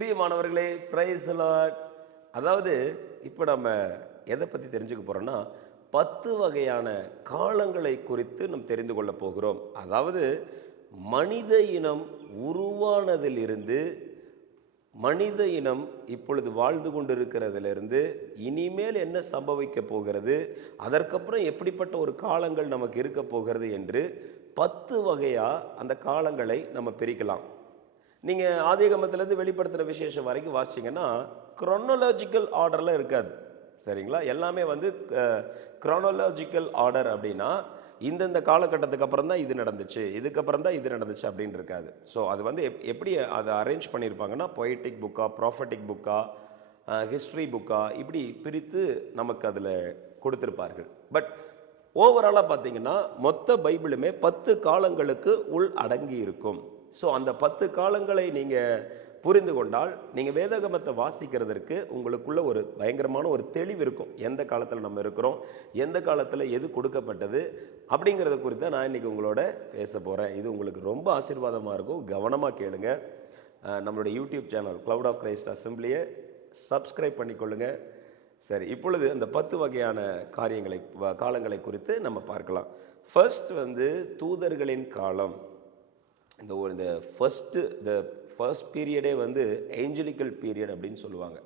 பிரியமானவர்களே, praise the Lord. அதாவது இப்போ நம்ம எதை பற்றி தெரிஞ்சுக்க போகிறோம்னா 10 வகையான காலங்களை குறித்து நாம் தெரிந்து கொள்ள போகிறோம். அதாவது மனித இனம் உருவானதிலிருந்து மனித இனம் இப்பொழுது வாழ்ந்து கொண்டிருக்கிறதிலிருந்து இனிமேல் என்ன சம்பவிக்க போகிறது, அதற்கப்புறம் எப்படிப்பட்ட ஒரு காலங்கள் நமக்கு இருக்க போகிறது என்று 10 வகையாக அந்த காலங்களை நம்ம பிரிக்கலாம். நீங்கள் ஆதியாகமத்திலேருந்து வெளிப்படுத்துகிற விசேஷம் வரைக்கும் வாசிச்சிங்கன்னா குரோனோலாஜிக்கல் ஆர்டரில் இருக்காது. சரிங்களா? எல்லாமே வந்து குரோனோலாஜிக்கல் ஆர்டர் அப்படின்னா இந்தந்த காலகட்டத்துக்கு அப்புறம் தான் இது நடந்துச்சு, இதுக்கப்புறம் தான் இது நடந்துச்சு அப்படின்னு இருக்காது. ஸோ அது வந்து எப்படி அதை அரேஞ்ச் பண்ணியிருப்பாங்கன்னா பொய்டிக் புக்கா, ப்ராஃபட்டிக் புக்கா, ஹிஸ்ட்ரி புக்கா, இப்படி பிரித்து நமக்கு அதில் கொடுத்துருப்பார்கள். பட் ஓவராலாக பார்த்தீங்கன்னா மொத்த பைபிளுமே 10 காலங்களுக்கு உள் அடங்கி இருக்கும். ஸோ அந்த 10 காலங்களை நீங்கள் புரிந்து கொண்டால் நீங்கள் வேதாகமத்தை வாசிக்கிறதற்கு உங்களுக்குள்ள ஒரு பயங்கரமான ஒரு தெளிவு இருக்கும். எந்த காலத்தில் நம்ம இருக்கிறோம், எந்த காலத்தில் எது கொடுக்கப்பட்டது அப்படிங்கிறத குறித்து நான் இன்றைக்கி உங்களோட பேச போகிறேன். இது உங்களுக்கு ரொம்ப ஆசீர்வாதமாக இருக்கும். கவனமாக கேளுங்க. நம்மளுடைய YouTube channel Cloud of Christ அசம்பிளியை சப்ஸ்கிரைப் பண்ணிக்கொள்ளுங்கள். சரி, இப்பொழுது அந்த 10 வகையான காலங்களை குறித்து நம்ம பார்க்கலாம். ஃபர்ஸ்ட் வந்து தூதர்களின் காலம். இந்த ஃபர்ஸ்ட் பீரியடே வந்து ஏஞ்சலிக்கல் பீரியட் அப்படின்னு சொல்லுவாங்க.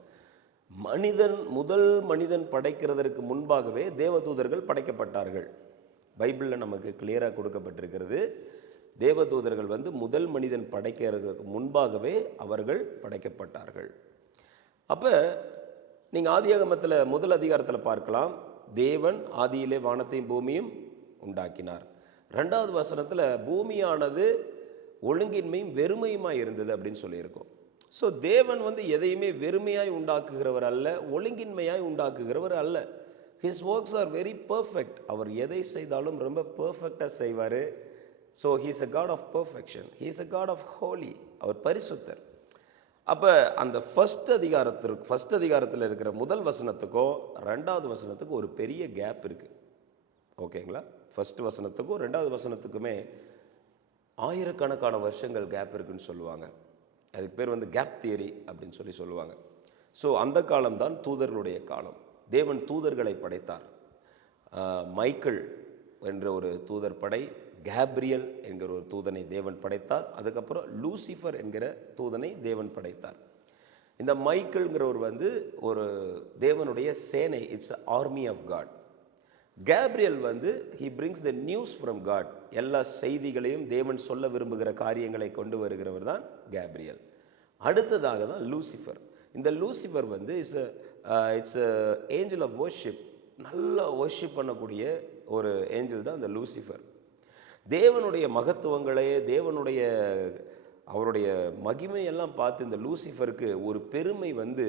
முதல் மனிதன் படைக்கிறதற்கு முன்பாகவே தேவதூதர்கள் படைக்கப்பட்டார்கள். பைபிளில் நமக்கு கிளியராக கொடுக்கப்பட்டிருக்கிறது. தேவதூதர்கள் வந்து முதல் மனிதன் படைக்கிறதுக்கு முன்பாகவே அவர்கள் படைக்கப்பட்டார்கள். அப்போ நீங்கள் ஆதியாகமத்தில் முதல் அதிகாரத்தில் பார்க்கலாம், தேவன் ஆதியிலே வானத்தையும் பூமியும் உண்டாக்கினார். 2வது வசனத்தில் பூமியானது ஒழுங்கின்மையும் வெறுமையுமாய் இருந்தது அப்படின்னு சொல்லியிருக்கோம். ஸோ தேவன் வந்து எதையுமே வெறுமையாய் உண்டாக்குகிறவர் அல்ல, ஒழுங்கின்மையாய் உண்டாக்குகிறவர் அல்ல. His works are very perfect. அவர் எதை செய்தாலும் ரொம்ப பர்ஃபெக்டாக செய்வார். So he's a God of perfection, he's a God of holy. அவர் பரிசுத்தர். அப்போ அந்த ஃபர்ஸ்ட் அதிகாரத்தில் இருக்கிற முதல் வசனத்துக்கும் 2வது வசனத்துக்கும் ஒரு பெரிய கேப் இருக்குது. ஓகேங்களா? ஃபர்ஸ்ட் வசனத்துக்கும் 2வது வசனத்துக்குமே ஆயிரக்கணக்கான வருஷங்கள் கேப் இருக்குன்னு சொல்லுவாங்க. அதுக்கு பேர் வந்து கேப் தியரி அப்படின்னு சொல்லுவாங்க. ஸோ அந்த காலம்தான் தூதர்களுடைய காலம். தேவன் தூதர்களை படைத்தார். மைக்கேல் என்ற ஒரு தூதர் படை, கேப்ரியல் என்கிற ஒரு தூதனை தேவன் படைத்தார். அதுக்கப்புறம் லூசிஃபர் என்கிற தூதனை தேவன் படைத்தார். இந்த மைக்கேல்ங்கிறவர் வந்து ஒரு தேவனுடைய சேனை, it's army of God. Gabriel வந்து he brings the news from God. எல்லா செய்திகளையும் தேவன் சொல்ல விரும்புகிற காரியங்களை கொண்டு வருகிறவர் தான் கேப்ரியல். அடுத்ததாக தான் லூசிஃபர். இந்த லூசிஃபர் வந்து இட்ஸ் ஏஞ்சல் ஆஃப் வர்ஷிப். நல்லா வர்ஷிப் பண்ணக்கூடிய ஒரு ஏஞ்சல் தான் இந்த லூசிஃபர். தேவனுடைய மகத்துவங்களே, அவருடைய மகிமையெல்லாம் பார்த்து இந்த லூசிஃபருக்கு ஒரு பெருமை வந்து,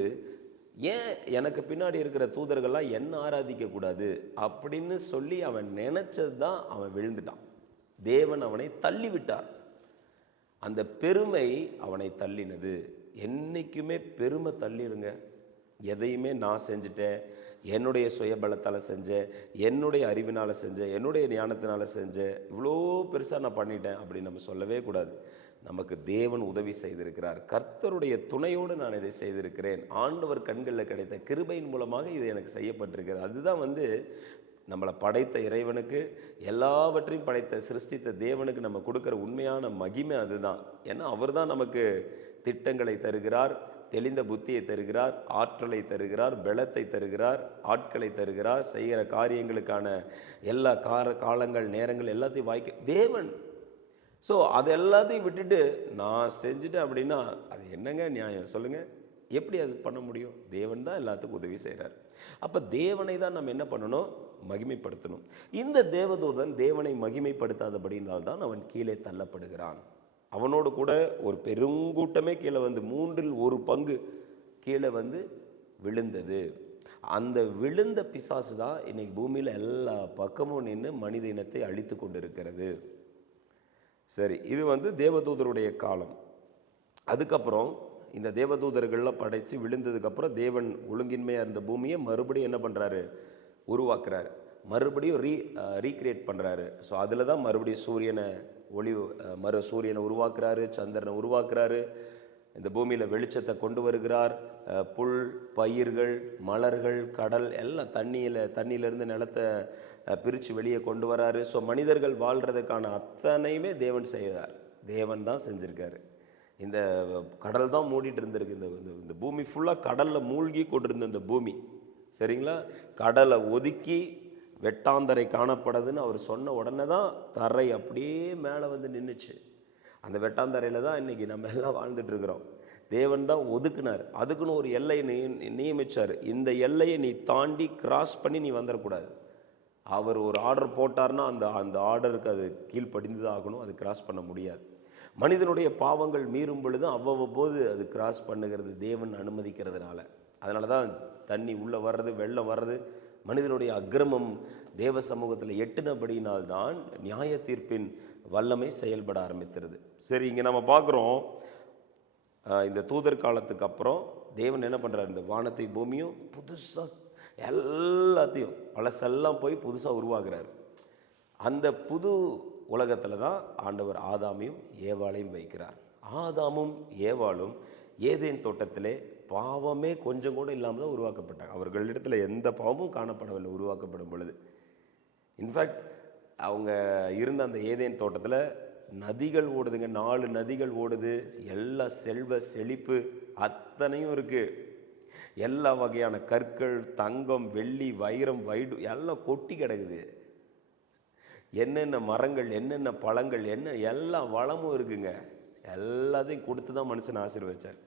ஏன் எனக்கு பின்னாடி இருக்கிற தூதர்கள்லாம் என்ன ஆராதிக்கக்கூடாது அப்படின்னு சொல்லி அவன் நினச்சது தான் அவன் விழுந்துட்டான். தேவன் அவனை தள்ளிவிட்டார். அந்த பெருமை அவனை தள்ளினது. என்றைக்குமே பெருமை தள்ளிருங்க. எதையுமே நான் செஞ்சுட்டேன், என்னுடைய சுயபலத்தால் செஞ்சேன், என்னுடைய அறிவினால் செஞ்சேன், என்னுடைய ஞானத்தினால் செஞ்சேன், இவ்வளோ பெருசாக நான் பண்ணிட்டேன் அப்படின்னு நம்ம சொல்லவே கூடாது. நமக்கு தேவன் உதவி செய்திருக்கிறார். கர்த்தருடைய துணையோடு நான் இதை செய்திருக்கிறேன். ஆண்டவர் கண்களில் கிடைத்த கிருபையின் மூலமாக இது எனக்கு செய்யப்பட்டிருக்கிறது. அதுதான் வந்து நம்மளை படைத்த இறைவனுக்கு, எல்லாவற்றையும் படைத்த சிருஷ்டித்த தேவனுக்கு நம்ம கொடுக்குற உண்மையான மகிமை அதுதான். ஏன்னா அவர் தான் நமக்கு திட்டங்களை தருகிறார், தெளிந்த புத்தியை தருகிறார், ஆற்றலை தருகிறார், பலத்தை தருகிறார், ஆட்களை தருகிறார், செய்கிற காரியங்களுக்கான எல்லா காலங்கள் நேரங்கள் எல்லாத்தையும் வாய்க்க தேவன். ஸோ அது எல்லாத்தையும் விட்டுட்டு நான் செஞ்சுட்டேன் அப்படின்னா அது என்னங்க நியாயம் சொல்லுங்கள்? எப்படி அது பண்ண முடியும்? தேவன் தான் எல்லாத்துக்கும் உதவி செய்கிறார். அப்போ தேவனை தான் நம்ம என்ன பண்ணணும்? மகிமைப்படுத்தணும். இந்த தேவதூதன் தேவனை மகிமைப்படுத்தாதபடினால்தான் அவன் கீழே தள்ளப்படுகிறான். அவனோடு கூட ஒரு பெருங்கூட்டமே கீழே வந்து 1/3 கீழே வந்து விழுந்தது. அந்த விழுந்த பிசாசு தான் இன்னைக்கு பூமியில் எல்லா பக்கமும் நின்று மனித இனத்தை அழித்து கொண்டிருக்கிறது. சரி, இது வந்து தேவதூதருடைய காலம். அதுக்கப்புறம் இந்த தேவதூதர்கள்லாம் படைத்து விழுந்ததுக்கப்புறம் தேவன் ஒழுங்கின்மையாக இருந்த பூமியை மறுபடியும் என்ன பண்ணுறாரு? உருவாக்குறாரு. மறுபடியும் ரீக்ரியேட் பண்ணுறாரு. ஸோ அதில் தான் மறுபடியும் சூரியனை உருவாக்குறாரு, சந்திரனை உருவாக்குறாரு. இந்த பூமியில் வெளிச்சத்தை கொண்டு வருகிறார். புல், பயிர்கள், மலர்கள், கடல் எல்லாம் தண்ணியிலிருந்து நிலத்தை பிரித்து வெளியே கொண்டு வராரு. ஸோ மனிதர்கள் வாழ்கிறதுக்கான அத்தனையுமே தேவன் செய்கிறார். தேவன் தான் செஞ்சுருக்காரு. இந்த கடல் தான் மூடிட்டு இருந்திருக்கு. இந்த பூமி ஃபுல்லாக கடலில் மூழ்கி கொண்டிருந்த இந்த பூமி, சரிங்களா, கடலை ஒதுக்கி வெட்டாந்தரை காணப்படுதுன்னு அவர் சொன்ன உடனே தான் தரை அப்படியே மேலே வந்து நின்றுச்சு. அந்த வெட்டாந்தரையில் தான் இன்றைக்கி நம்ம எல்லாம் வாழ்ந்துட்டுருக்குறோம். தேவன் தான் ஒதுக்குனார். அதுக்குன்னு ஒரு எல்லையை நியமித்தார். இந்த எல்லையை நீ தாண்டி கிராஸ் பண்ணி நீ வந்துடக்கூடாது. அவர் ஒரு ஆர்டர் போட்டார்னா அந்த ஆர்டருக்கு அது கீழ்ப்படிந்து தான் ஆகணும். அது கிராஸ் பண்ண முடியாது. மனிதனுடைய பாவங்கள் மீறும் பொழுது அவ்வப்போது அது கிராஸ் பண்ணுகிறது தேவன் அனுமதிக்கிறதுனால. அதனால தான் தண்ணி உள்ளே வர்றது, வெள்ளம் வர்றது. மனிதனுடைய அக்கிரமம் தேவ சமூகத்தில் எட்டுனபடியினால்தான் நியாய தீர்ப்பின் வல்லமை செயல்பட ஆரம்பிக்கிறது. சரி, இங்கே நம்ம பார்க்குறோம், இந்த தூதர் காலத்துக்கு அப்புறம் தேவன் என்ன பண்ணுறாரு, இந்த வானத்தை பூமியும் புதுசாக எல்லாத்தையும் பழசெல்லாம் போய் புதுசாக உருவாக்குறாரு. அந்த புது உலகத்தில் தான் ஆண்டவர் ஆதாமையும் ஏவாளையும் வைக்கிறார். ஆதாமும் ஏவாளும் ஏதேன் தோட்டத்திலே பாவமே கொஞ்சம் கூட இல்லாமல் தான் உருவாக்கப்பட்டாங்க. அவர்களிடத்தில் எந்த பாவமும் காணப்படவில்லை உருவாக்கப்படும் பொழுது. இன்ஃபேக்ட் அவங்க இருந்த அந்த ஏதேன் தோட்டத்தில் நதிகள் ஓடுதுங்க, 4 நதிகள் ஓடுது. எல்லா செல்வ செழிப்பு அத்தனையும் இருக்குது. எல்லா வகையான கற்கள், தங்கம், வெள்ளி, வைரம், வைடு எல்லாம் கொட்டி கிடக்குது. என்னென்ன மரங்கள், என்னென்ன பழங்கள், எல்லா வளமும் இருக்குங்க. எல்லாத்தையும் கொடுத்து தான் மனுஷன் ஆசீர்வதிச்சார்.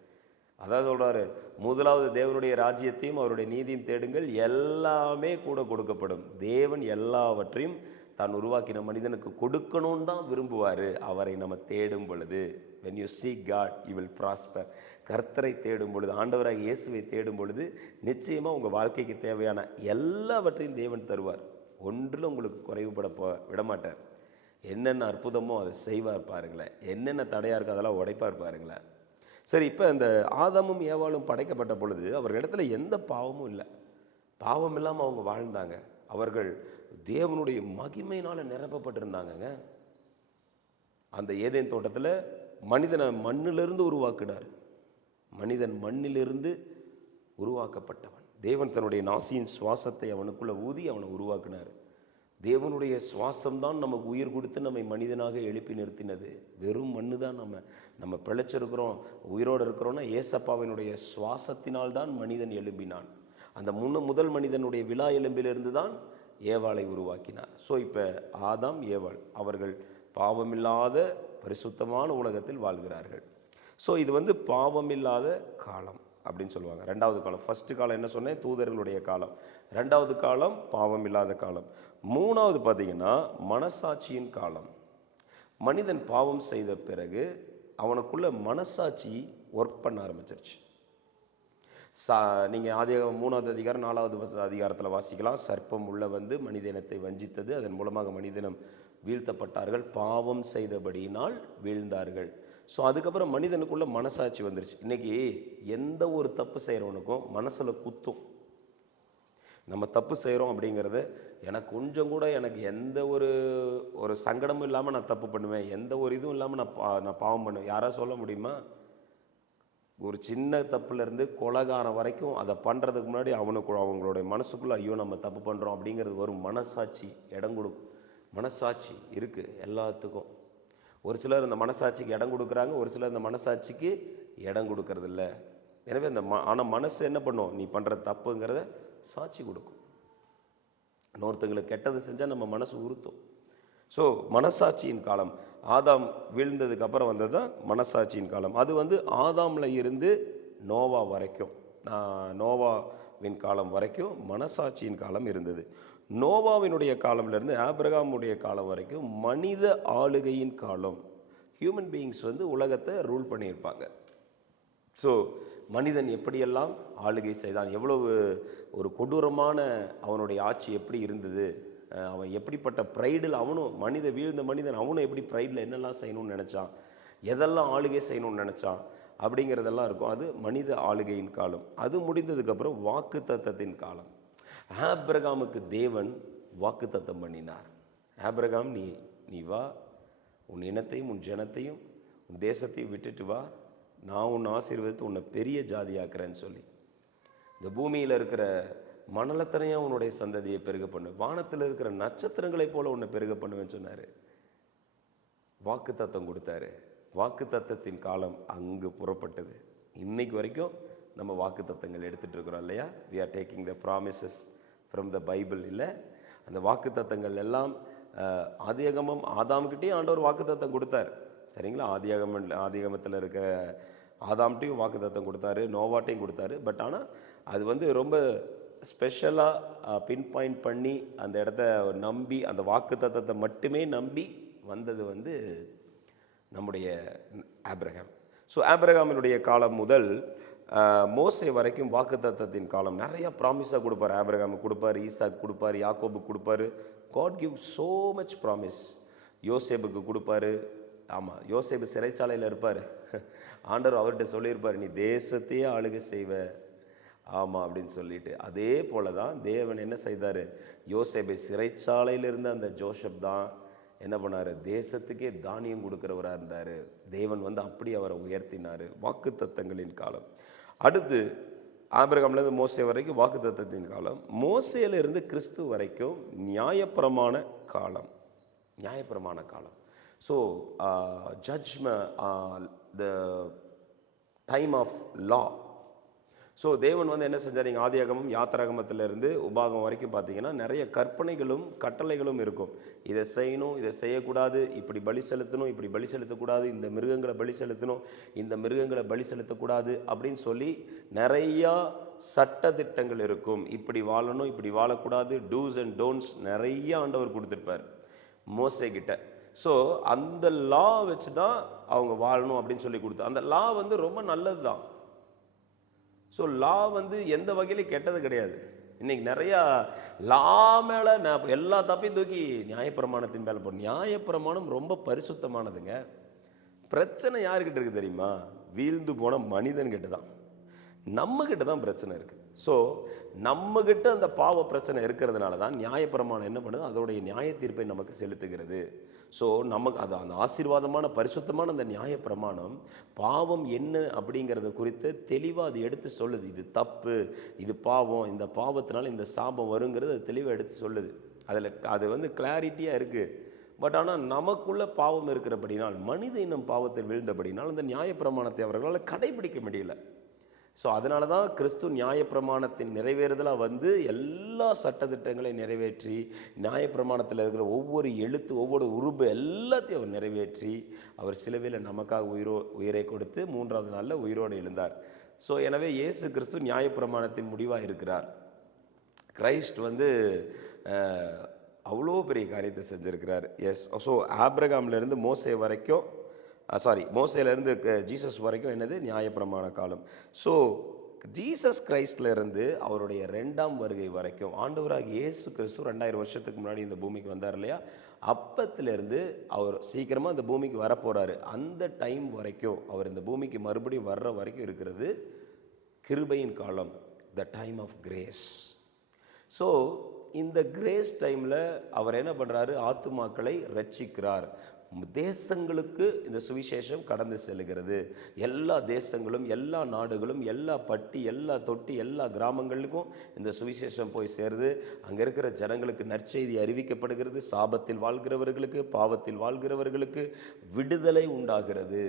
அதான் சொல்கிறாரு, முதலாவது தேவனுடைய ராஜ்யத்தையும் அவருடைய நீதியும் தேடுங்கள், எல்லாமே கூட கொடுக்கப்படும். தேவன் எல்லாவற்றையும் தான் உருவாக்கின மனிதனுக்கு கொடுக்கணும்னு தான் விரும்புவார். அவரை நம்ம தேடும் பொழுது, when you seek God you will prosper. கர்த்தரை தேடும் பொழுது, ஆண்டவராக இயேசுவை தேடும் பொழுது நிச்சயமாக உங்கள் வாழ்க்கைக்கு தேவையான எல்லாவற்றையும் தேவன் தருவார். ஒன்றில் உங்களுக்கு குறைவுபட விடமாட்டார். என்னென்ன அற்புதமோ அதை செய்வார் பாருங்களேன். என்னென்ன தடையாக இருக்கோ அதெல்லாம் உடைப்பார் பாருங்களேன். சரி, இப்போ இந்த ஆதாமும் ஏவாளும் படைக்கப்பட்ட பொழுது அவர்களிடத்துல எந்த பாவமும் இல்லை. பாவம் இல்லாமல் அவங்க வாழ்ந்தாங்க. அவர்கள் தேவனுடைய மகிமையினால் நிரப்பப்பட்டிருந்தாங்கங்க. அந்த ஏதேன் தோட்டத்தில் மனிதனை மண்ணிலிருந்து உருவாக்கினார். மனிதன் மண்ணிலிருந்து உருவாக்கப்பட்டவன். தேவன் தன்னுடைய நாசியின் சுவாசத்தை அவனுக்குள்ளே ஊதி அவனை உருவாக்கினார். தேவனுடைய சுவாசம்தான் நமக்கு உயிர் கொடுத்து நம்மை மனிதனாக எழுப்பி நிறுத்தினது. வெறும் மண்ணு தான் நம்ம பிழைச்சிருக்கிறோம், உயிரோடு இருக்கிறோன்னா ஏசப்பாவினுடைய சுவாசத்தினால்தான் மனிதன் எழும்பினான். அந்த முதல் மனிதனுடைய விலா எலும்பிலிருந்து தான் ஏவாளை உருவாக்கினார். ஸோ இப்போ ஆதாம் ஏவாள் அவர்கள் பாவமில்லாத பரிசுத்தமான உலகத்தில் வாழ்கிறார்கள். ஸோ இது பாவமில்லாத காலம் அப்படின்னு சொல்லுவாங்க. 2வது காலம். ஃபர்ஸ்ட் காலம் என்ன சொன்னேன், தூதர்களுடைய காலம். 2வது காலம் பாவம் இல்லாத காலம். 3வது பார்த்தீங்கன்னா மனசாட்சியின் காலம். மனிதன் பாவம் செய்த பிறகு அவனுக்குள்ள மனசாட்சி ஒர்க் பண்ண ஆரம்பிச்சிருச்சு. நீங்கள் 3வது அதிகாரம் 4வது அதிகாரத்தில் வாசிக்கலாம். சர்ப்பம் உள்ள மனித இனத்தை வஞ்சித்தது, அதன் மூலமாக மனிதனம் வீழ்த்தப்பட்டார்கள், பாவம் செய்தபடியினால் வீழ்ந்தார்கள். ஸோ அதுக்கப்புறம் மனிதனுக்குள்ள மனசாட்சி வந்துருச்சு. இன்றைக்கி எந்த ஒரு தப்பு செய்கிறவனுக்கும் மனசில் குத்தும். நம்ம தப்பு செய்கிறோம் அப்படிங்கிறது எனக்கு கொஞ்சம் கூட எனக்கு எந்த ஒரு சங்கடமும் இல்லாமல் நான் தப்பு பண்ணுவேன், எந்த ஒரு இதுவும் இல்லாமல் நான் பாவம் பண்ணுவேன். யாராவது சொல்ல முடியுமா? ஒரு சின்ன தப்புலேருந்து கொலைகாரம் வரைக்கும் அதை பண்ணுறதுக்கு முன்னாடி அவங்களுடைய மனசுக்குள்ளே ஐயோ நம்ம தப்பு பண்ணுறோம் அப்படிங்கிறது வரும். மனசாட்சி இடம் கொடுக்கும். மனசாட்சி இருக்குது எல்லாத்துக்கும். ஒரு சிலர் இந்த மனசாட்சிக்கு இடம் கொடுக்குறாங்க, ஒரு சிலர் இந்த மனசாட்சிக்கு இடம் கொடுக்கறதில்ல. எனவே ஆனால் மனசு என்ன பண்ணும், நீ பண்ணுற தப்புங்கிறத சாட்சி கொடுக்கும். இன்னொருத்தங்களுக்கு கெட்டது செஞ்சால் நம்ம மனசு உறுத்தும். ஸோ மனசாட்சியின் காலம் ஆதாம் வீழ்ந்ததுக்கு அப்புறம் வந்தது தான் மனசாட்சியின் காலம். அது ஆதாமில் இருந்து நோவா வரைக்கும், நோவாவின் காலம் வரைக்கும் மனசாட்சியின் காலம் இருந்தது. நோவாவினுடைய காலம்லேருந்து ஆபிரகாமுடைய காலம் வரைக்கும் மனித ஆளுகையின் காலம். ஹியூமன் பீயிங்ஸ் உலகத்தை ரூல் பண்ணியிருப்பாங்க. ஸோ மனிதன் எப்படியெல்லாம் ஆளுகை செய்தான், எவ்வளவு ஒரு கொடூரமான அவனுடைய ஆட்சி எப்படி இருந்தது, அவன் எப்படிப்பட்ட ப்ரைடில் வீழ்ந்த மனிதன் அவனும் எப்படி ப்ரைடில் என்னெல்லாம் செய்யணும்னு நினச்சான், எதெல்லாம் ஆளுகை செய்யணும்னு நினச்சான் அப்படிங்கிறதெல்லாம் இருக்கும். அது மனித ஆளுகையின் காலம். அது முடிந்ததுக்கப்புறம் வாக்கு தத்தத்தின் காலம். ஆபிரகாமுக்கு தேவன் வாக்கு தத்தம் பண்ணினார். ஆபிரகாம், நீ வா, உன் இனத்தையும் உன் ஜனத்தையும் உன் தேசத்தையும் விட்டுட்டு வா, நான் உன்னை ஆசீர்வதித்து உன்னை பெரிய ஜாதியாக்குறேன்னு சொல்லி. இந்த பூமியில் இருக்கிற மணலத்தனையாக உன்னுடைய சந்ததியை பெருக பண்ணு, வானத்தில் இருக்கிற நட்சத்திரங்களைப் போல உன்னை பெருக பண்ணுவேன்னு சொன்னார். வாக்கு தத்தம் கொடுத்தாரு. வாக்கு தத்தத்தின் காலம் அங்கு புறப்பட்டது. இன்னைக்கு வரைக்கும் நம்ம வாக்கு தத்தங்கள் எடுத்துகிட்டு இருக்கிறோம் இல்லையா? We are taking the promises from the Bible. இல்லை, அந்த வாக்கு தத்தங்கள் எல்லாம் ஆதியாகமம் ஆதாம்கிட்டையும் ஆண்டவர் வாக்கு தத்தம் கொடுத்தார். சரிங்களா? ஆதியாகமத்தில் இருக்கிற ஆதாம்கிட்டையும் வாக்கு தத்தம் கொடுத்தாரு, நோவாட்டையும் கொடுத்தாரு. பட் ஆனால் அது ரொம்ப ஸ்பெஷலாக பின் பாயிண்ட் பண்ணி அந்த இடத்த நம்பி, அந்த வாக்கு தத்தத்தை மட்டுமே நம்பி வந்தது நம்முடைய ஆபிரகாம். ஸோ ஆபிரகாமினுடைய காலம் முதல் மோசே வரைக்கும் வாக்கு தத்தத்தின் காலம். நிறைய ப்ராமிஸாக கொடுப்பார். ஆபிரகாமுக்கு கொடுப்பார், ஈசாக்கு கொடுப்பார், யாக்கோபுக்கு கொடுப்பாரு. God give so much promise. யோசேப்புக்கு கொடுப்பாரு. ஆமாம், யோசேப்பு சிறைச்சாலையில் இருப்பார். ஆண்டவர் அவர்கிட்ட சொல்லியிருப்பார், நீ தேசத்தையே ஆளுகை செய்வ. ஆமாம் அப்படின்னு சொல்லிட்டு, அதே போல தான் தேவன் என்ன செய்தார்? யோசேப்பை சிறைச்சாலையிலிருந்து அந்த ஜோசப் தான் என்ன பண்ணார்? தேசத்துக்கே தானியம் கொடுக்குறவராக இருந்தார். தேவன் அப்படி அவரை உயர்த்தினார். வாக்கு தத்தங்களின் காலம். அடுத்து ஆபிரகாம்லேருந்து மோசே வரைக்கும் வாக்கு தத்தத்தின் காலம். மோசேலிருந்து கிறிஸ்து வரைக்கும் நியாயப்பிரமாண காலம். நியாயப்பிரமாண காலம். So judgement, the time of law. So தேவன் என்ன செஞ்சார்? நீங்கள் ஆதியாகமம் யாத்திராகமத்திலிருந்து உபாகம் வரைக்கும் பார்த்தீங்கன்னா நிறைய கற்பனைகளும் கட்டளைகளும் இருக்கும். இதை செய்யணும், இதை செய்யக்கூடாது, இப்படி பலி செலுத்தணும், இப்படி பலி செலுத்தக்கூடாது, இந்த மிருகங்களை பலி செலுத்தணும், இந்த மிருகங்களை பலி செலுத்தக்கூடாது அப்படின்னு சொல்லி நிறையா சட்டதிட்டங்கள் இருக்கும். இப்படி வாழணும், இப்படி வாழக்கூடாது, டூஸ் அண்ட் டோன்ட்ஸ் நிறைய ஆண்டவர் கொடுத்துருப்பார் மோசே கிட்ட. ஸோ அந்த லா வச்சு தான் அவங்க வாழணும் அப்படின்னு சொல்லி கொடுத்து, அந்த லா ரொம்ப நல்லது தான். ஸோ லா எந்த வகையிலையும் கெட்டது கிடையாது. இன்னைக்கு நிறையா லா மேலே எல்லா தப்பையும் தூக்கி நியாயப்பிரமாணத்தின் மேலே போடும். நியாயப்பிரமாணம் ரொம்ப பரிசுத்தமானதுங்க. பிரச்சனை யாருக்கிட்ட இருக்குது தெரியுமா? வீழ்ந்து போன மனிதன்கிட்ட தான். நம்மக்கிட்ட தான் பிரச்சனை இருக்குது. ஸோ நம்மக்கிட்ட அந்த பாவ பிரச்சனை இருக்கிறதுனால தான் நியாயப்பிரமாணம் என்ன பண்ணுது? அதோடைய நியாய தீர்ப்பை நமக்கு செலுத்துகிறது. ஸோ நமக்கு அது அந்த ஆசீர்வாதமான பரிசுத்தமான அந்த நியாயப்பிரமாணம் பாவம் என்ன அப்படிங்கிறத குறித்து தெளிவாக அது எடுத்து சொல்லுது. இது தப்பு, இது பாவம், இந்த பாவத்தினால இந்த சாபம் வருங்கிறது அது தெளிவாக எடுத்து சொல்லுது. அதில் அது கிளாரிட்டியாக இருக்குது. பட் ஆனால் நமக்குள்ள பாவம் இருக்கிறபடினால், மனித இனம் பாவத்தில் வீழ்ந்தபடினால் அந்த நியாயப்பிரமாணத்தை அவர்களால் கடைபிடிக்க முடியல. ஸோ அதனால தான் கிறிஸ்து நியாயப்பிரமாணத்தின் நிறைவேறுதலாக எல்லா சட்டத்திட்டங்களையும் நிறைவேற்றி, நியாயப்பிரமாணத்தில் இருக்கிற ஒவ்வொரு எழுத்து, ஒவ்வொரு உருபு எல்லாத்தையும் அவர் நிறைவேற்றி, அவர் சிலுவையில் நமக்காக உயிரை கொடுத்து 3ஆவது நாளில் உயிரோடு எழுந்தார். ஸோ எனவே இயேசு கிறிஸ்து நியாயப்பிரமாணத்தின் முடிவாக இருக்கிறார். கிரைஸ்ட் அவ்வளோ பெரிய காரியத்தை செஞ்சுருக்கிறார். எஸ். ஸோ ஆபிரகாம்லேருந்து மோசே வரைக்கும், மோசேலேருந்து ஜீசஸ் வரைக்கும் என்னது? நியாயப்பிரமாண காலம். ஸோ ஜீசஸ் கிரைஸ்ட்லேருந்து அவருடைய 2ஆம் வருகை வரைக்கும், ஆண்டவராக இயேசு கிறிஸ்து 2000 வருஷத்துக்கு முன்னாடி இந்த பூமிக்கு வந்தார் இல்லையா? அப்பத்திலேருந்து அவர் சீக்கிரமாக இந்த பூமிக்கு வரப்போகிறாரு. அந்த டைம் வரைக்கும், அவர் இந்த பூமிக்கு மறுபடியும் வர்ற வரைக்கும் இருக்கிறது கிருபையின் காலம், the time of grace. So இந்த கிரேஸ் டைமில் அவர் என்ன பண்ணுறாரு? ஆத்துமாக்களை ரட்சிக்கிறார். தேசங்களுக்கு இந்த சுவிசேஷம் கடந்து செல்கிறது. எல்லா தேசங்களும், எல்லா நாடுகளும், எல்லா பட்டி, எல்லா தொட்டி, எல்லா கிராமங்களுக்கும் இந்த சுவிசேஷம் போய் சேருது. அங்கே இருக்கிற ஜனங்களுக்கு நற்செய்தி அறிவிக்கப்படுகிறது. சாபத்தில் வாழ்கிறவர்களுக்கு, பாவத்தில் வாழ்கிறவர்களுக்கு விடுதலை உண்டாகிறது,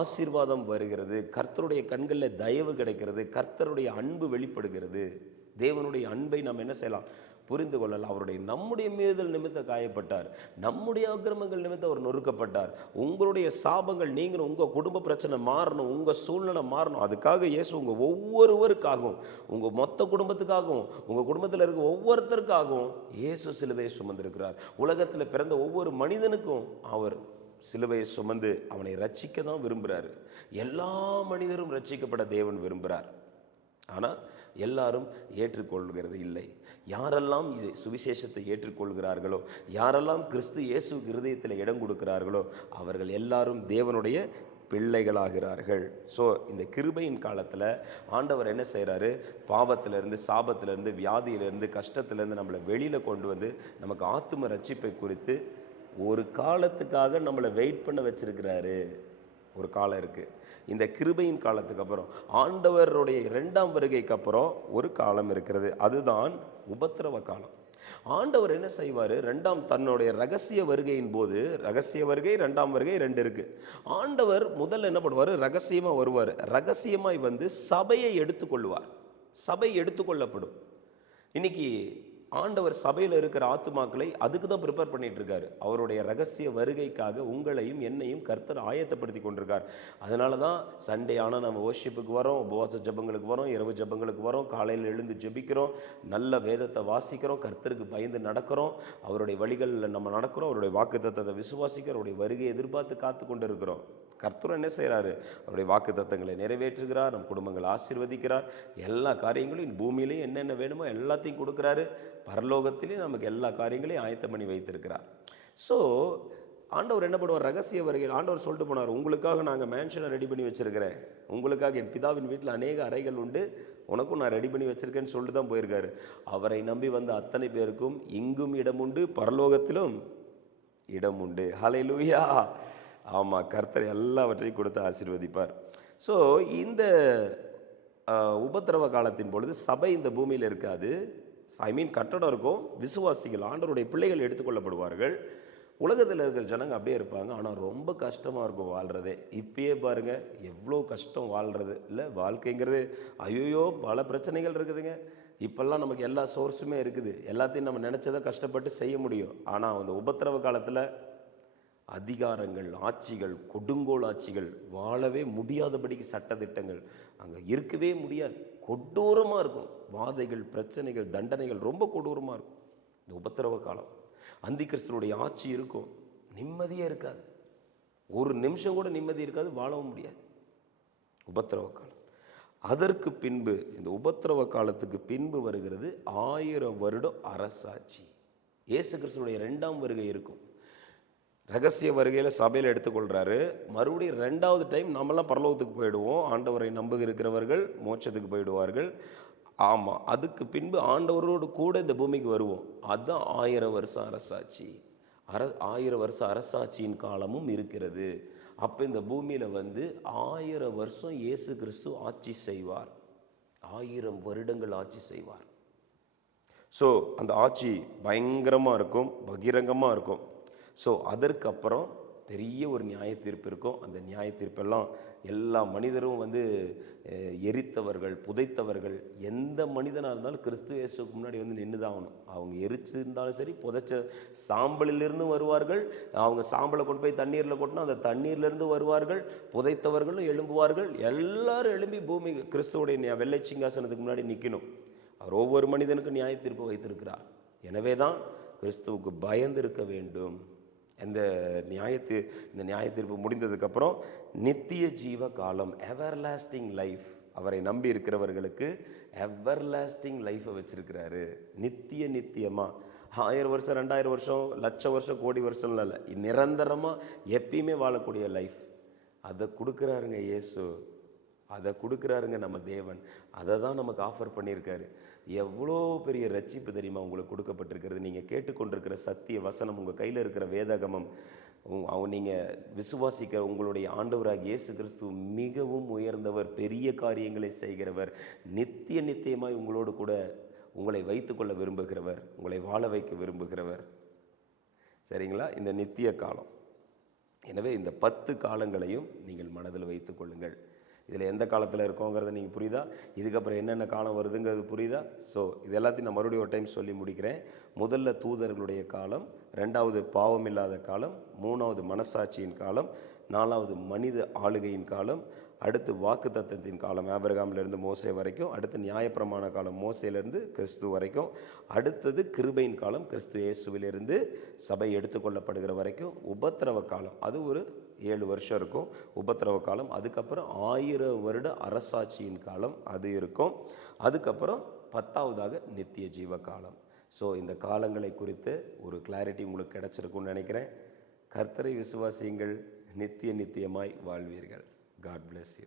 ஆசீர்வாதம் வருகிறது, கர்த்தருடைய கண்களில் தயவு கிடைக்கிறது, கர்த்தருடைய அன்பு வெளிப்படுகிறது. தேவனுடைய அன்பை நாம் என்ன செய்யலாம்? புரிந்து கொள்ளலாம். நம்முடைய மீறுதல் நிமித்த காயப்பட்டார், நம்முடைய அக்கிரமங்கள் நிமித்தம் அவர் நொறுக்கப்பட்டார். உங்களுடைய சாபங்கள் நீங்களும், உங்கள் குடும்ப பிரச்சனை மாறணும், உங்கள் சூழ்நிலை மாறணும். அதுக்காக இயேசு உங்கள் ஒவ்வொருவருக்காகவும், உங்கள் மொத்த குடும்பத்துக்காகவும், உங்கள் குடும்பத்தில் இருக்க ஒவ்வொருத்தருக்காகவும் இயேசு சிலுவையை சுமந்திருக்கிறார். உலகத்தில் பிறந்த ஒவ்வொரு மனிதனுக்கும் அவர் சிலுவையை சுமந்து அவனை ரட்சிக்க தான் விரும்புகிறார். எல்லா மனிதரும் ரட்சிக்கப்பட தேவன் விரும்புகிறார். ஆனால் எல்லாரும் ஏற்றுக்கொள்கிறது இல்லை. யாரெல்லாம் இது சுவிசேஷத்தை ஏற்றுக்கொள்கிறார்களோ, யாரெல்லாம் கிறிஸ்து இயேசுவுக்கு இருதயத்தில் இடம் கொடுக்கிறார்களோ, அவர்கள் எல்லாரும் தேவனுடைய பிள்ளைகளாகிறார்கள். ஸோ இந்த கிருபையின் காலத்தில் ஆண்டவர் என்ன செய்கிறாரு? பாவத்திலிருந்து, சாபத்திலிருந்து, வியாதியிலிருந்து, கஷ்டத்திலேருந்து நம்மளை வெளியில் கொண்டு வந்து நமக்கு ஆத்தும ரட்சிப்பை குறித்து ஒரு காலத்துக்காக நம்மளை வெயிட் பண்ண வச்சிருக்கிறாரு. ஒரு காலம் இருக்குது. இந்த கிருபையின் காலத்துக்கு அப்புறம் ஆண்டவருடைய 2ஆம் வருகைக்கு அப்புறம் ஒரு காலம் இருக்கிறது. அதுதான் உபத்திரவ காலம். ஆண்டவர் என்ன செய்வார்? தன்னுடைய ரகசிய வருகையின் போது, ரகசிய வருகை 2ஆம் வருகை 2 இருக்கு. ஆண்டவர் முதல்ல என்ன பண்ணுவார்? ரகசியமா வருவார். ரகசியமாய் வந்து சபையை எடுத்துக்கொள்வார். சபை எடுத்துக்கொள்ளப்படும். இன்னைக்கு ஆண்டவர் சபையில் இருக்கிற ஆத்துமாக்களை அதுக்கு தான் ப்ரிப்பேர் பண்ணிட்டு இருக்காரு. அவருடைய ரகசிய வருகைக்காக உங்களையும் என்னையும் கர்த்தர் ஆயத்தப்படுத்தி கொண்டிருக்கார். அதனால தான் சண்டே ஆனால் நம்ம வர்ஷிப்புக்கு வரோம், உபவாச ஜபங்களுக்கு வரோம், இரவு ஜபங்களுக்கு வரோம், காலையில் எழுந்து ஜெபிக்கிறோம், நல்ல வேதத்தை வாசிக்கிறோம், கர்த்தருக்கு பயந்து நடக்கிறோம், அவருடைய வழிகளில் நம்ம நடக்கிறோம், அவருடைய வாக்குத்தத்தத்தை விசுவாசிக்கிறோம், அவருடைய வருகையை எதிர்பார்த்து காத்து கொண்டு இருக்கிறோம். கர்த்தர் என்ன செய்கிறாரு? அவருடைய வாக்கு தத்தங்களை நிறைவேற்றுகிறார், நம் குடும்பங்களை ஆசீர்வதிக்கிறார், எல்லா காரியங்களையும் பூமியிலையும் என்னென்ன வேணுமோ எல்லாத்தையும் கொடுக்குறாரு, பரலோகத்திலையும் நமக்கு எல்லா காரியங்களையும் ஆயத்தம் பண்ணி வைத்திருக்கிறார். ஸோ ஆண்டவர் என்ன பண்ணுவார்? ரகசிய வருகையில் ஆண்டவர் சொல்லிட்டு போனார், உங்களுக்காக நாங்கள் மேன்ஷனை ரெடி பண்ணி வச்சிருக்கிறேன், உங்களுக்காக என் பிதாவின் வீட்டில் அநேக அறைகள் உண்டு, உனக்கும் நான் ரெடி பண்ணி வச்சிருக்கேன்னு சொல்லிட்டு தான் போயிருக்காரு. அவரை நம்பி வந்த அத்தனை பேருக்கும் இங்கும் இடம் உண்டு, பரலோகத்திலும் இடம் உண்டு. ஹல்லேலூயா. ஆமாம், கர்த்தர் எல்லாவற்றையும் கொடுத்து ஆசீர்வதிப்பார். ஸோ இந்த உபத்திரவ காலத்தின் பொழுது சபை இந்த பூமியில் இருக்காது. கட்டடம் இருக்கும், விசுவாசிகள் ஆண்டவருடைய பிள்ளைகள் எடுத்துக்கொள்ளப்படுவார்கள். உலகத்தில் இருக்கிற ஜனங்க அப்படியே இருப்பாங்க. ஆனால் ரொம்ப கஷ்டமாக இருக்கும் வாழ்கிறதே. இப்பயே பாருங்கள் எவ்வளோ கஷ்டம் வாழ்கிறது இல்லை. வாழ்க்கைங்கிறது ஐயோ பல பிரச்சனைகள் இருக்குதுங்க. இப்போல்லாம் நமக்கு எல்லா சோர்ஸுமே இருக்குது, எல்லாத்தையும் நம்ம நினச்சதை கஷ்டப்பட்டு செய்ய முடியும். ஆனால் அந்த உபத்திரவ காலத்தில் அதிகாரங்கள், ஆட்சிகள், கொடுங்கோல் ஆட்சிகள், வாழவே முடியாதபடிக்கு சட்டத்திட்டங்கள் அங்கே இருக்கவே முடியாது, கொடூரமாக இருக்கும். வாதைகள், பிரச்சனைகள், தண்டனைகள் ரொம்ப கொடூரமாக இருக்கும் இந்த உபத்திரவ காலம். அந்தி கிறிஸ்துவனுடைய ஆட்சி இருக்கும், நிம்மதியே இருக்காது, ஒரு நிமிஷம் கூட நிம்மதி இருக்காது, வாழவும் முடியாது உபத்திரவ காலம். அதற்கு பின்பு இந்த உபத்திரவ காலத்துக்கு பின்பு வருகிறது 1000 வருடம் அரசாட்சி. இயேசு கிறிஸ்துவனுடைய 2ஆம் வருகை இருக்கும். ரகசிய வருகையில் சபையில் எடுத்துக்கொள்கிறாரு. மறுபடியும் 2வது டைம் நம்மளாம் பரலோகத்துக்கு போயிடுவோம். ஆண்டவரை நம்ப இருக்கிறவர்கள் மோட்சத்துக்கு போயிடுவார்கள். ஆமாம், அதுக்கு பின்பு ஆண்டவரோடு கூட இந்த பூமிக்கு வருவோம். அதுதான் 1000 வருஷம் அரசாட்சி. 1000 வருஷம் அரசாட்சியின் காலமும் இருக்கிறது. அப்போ இந்த பூமியில் வந்து 1000 வருஷம் இயேசு கிறிஸ்து ஆட்சி செய்வார். 1000 வருடங்கள் ஆட்சி செய்வார். ஸோ அந்த ஆட்சி பயங்கரமாக இருக்கும், பகிரங்கமாக இருக்கும். ஸோ அதற்கப்புறம் பெரிய ஒரு நியாய தீர்ப்பு இருக்கும். அந்த நியாய தீர்ப்பெல்லாம் எல்லா மனிதரும் வந்து எரித்தவர்கள், புதைத்தவர்கள், எந்த மனிதனாக இருந்தாலும் கிறிஸ்து இயேசுக்கு முன்னாடி வந்து நின்று தான் ஆகணும். அவங்க எரிச்சிருந்தாலும் சரி, புதைச்ச சாம்பலிலிருந்து வருவார்கள். அவங்க சாம்பலை கொண்டு போய் தண்ணீரில் கொட்டினா அந்த தண்ணீர்லேருந்து வருவார்கள். புதைத்தவர்களும் எழும்புவார்கள். எல்லாரும் எழும்பி பூமி கிறிஸ்துவோடைய வெள்ளை சிங்காசனத்துக்கு முன்னாடி நிற்கணும். அவர் ஒவ்வொரு மனிதனுக்கும் நியாய தீர்ப்பு வைத்திருக்கிறார். எனவே தான் கிறிஸ்துவுக்கு பயந்து இருக்க வேண்டும். இந்த நியாய தீர்ப்பு முடிந்ததுக்கப்புறம் நித்திய ஜீவ காலம், எவர்லாஸ்டிங் லைஃப், அவரை நம்பி இருக்கிறவர்களுக்கு எவர்லாஸ்டிங் லைஃப்பை வச்சிருக்கிறாரு. நித்தியமாக 1000 வருஷம், 2000 வருஷம், லட்சம் வருஷம், கோடி வருஷம்லாம் இல்லை, நிரந்தரமாக எப்பயுமே வாழக்கூடிய லைஃப் அதை கொடுக்குறாருங்க இயேசு. அதை கொடுக்குறாருங்க நம்ம தேவன். அதை தான் நமக்கு ஆஃபர் பண்ணியிருக்காரு. எவ்வளோ பெரிய ரட்சிப்பு தெரியுமா உங்களுக்கு கொடுக்கப்பட்டிருக்கிறது. நீங்கள் கேட்டுக்கொண்டிருக்கிற சத்திய வசனம், உங்கள் கையில் இருக்கிற வேதாகமம், நீங்கள் விசுவாசிக்கிற உங்களுடைய ஆண்டவராகிய இயேசு கிறிஸ்து மிகவும் உயர்ந்தவர், பெரிய காரியங்களை செய்கிறவர், நித்தியமாய் உங்களோடு கூட உங்களை வைத்துக்கொள்ள விரும்புகிறவர், உங்களை வாழ வைக்க விரும்புகிறவர். சரிங்களா? இந்த நித்திய காலம். எனவே இந்த 10 காலங்களையும் நீங்கள் மனதில் வைத்துக் கொள்ளுங்கள். இதில் எந்த காலத்தில் இருக்கோங்கிறத நீங்கள் புரியுதா? இதுக்கப்புறம் என்னென்ன காலம் வருதுங்கிறது புரியுதா? ஸோ இது எல்லாத்தையும் நான் மறுபடியும் ஒரு டைம் சொல்லி முடிக்கிறேன். முதல்ல தூதர்களுடைய காலம், 2வது பாவமில்லாத காலம், 3வது மனசாட்சியின் காலம், 4வது மனித ஆளுகையின் காலம், அடுத்து வாக்கு தத்தத்தின் காலம் ஆபிரகாமிலிருந்து மோசே வரைக்கும், அடுத்து நியாயப்பிரமாண காலம் மோசேலேருந்து கிறிஸ்து வரைக்கும், அடுத்தது கிருபையின் காலம் கிறிஸ்து இயேசுவிலிருந்து சபை எடுத்துக்கொள்ளப்படுகிற வரைக்கும், உபத்திரவ காலம் அது ஒரு 7 வருஷம் இருக்கும் உபத்திரவ காலம். அதுக்கப்புறம் 1000 வருட அரசாட்சியின் காலம் அது இருக்கும். அதுக்கப்புறம் 10வதாக நித்திய ஜீவ காலம். ஸோ இந்த காலங்களை குறித்து ஒரு கிளாரிட்டி உங்களுக்கு கிடைச்சிருக்கும்னு நினைக்கிறேன். கர்த்தரை விசுவாசியுங்கள், நித்தியமாய் வாழ்வீர்கள். God bless you.